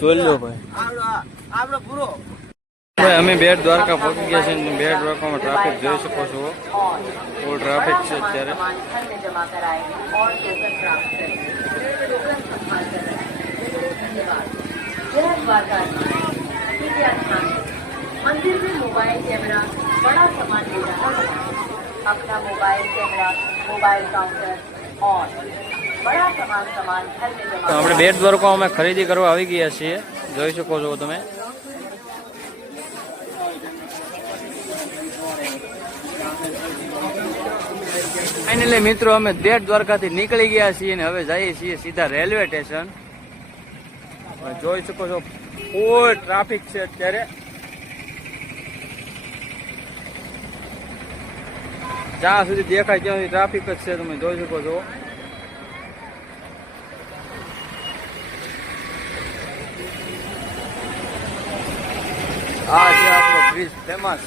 સોલ્યો ભાઈ અમે બેટ દ્વારકા પહોંચી ગયા છે. બેટ દ્વારકામાં ટ્રાફિક જોઈ શકો છો, ફૂલ ટ્રાફિક છે અત્યારે. मंदिर में मोबाइल कैमरा बड़ा सामान ले रहा है. अपना मोबाइल कैमरा, मोबाइल काउंटर और बड़ा सामान घर में जमा. આપણે બેટ દ્વારકા અમે ખરીદી કરવા આવી ગયા છીએ, જોઈ શકો છો તમે. ફાઇનલી મિત્રો અમે બેટ દ્વારકાથી નીકળી ગયા છીએ અને હવે જઈએ છીએ સીધા રેલવે સ્ટેશન. જોઈ શકો છો ફૂલ ટ્રાફિક છે અત્યારે. જ્યાં સુધી દેખાય ત્યાં સુધી ટ્રાફિક જ છે, તમે જોઈ શકો છો. આ છે આપણો બ્રિજ ફેમસ.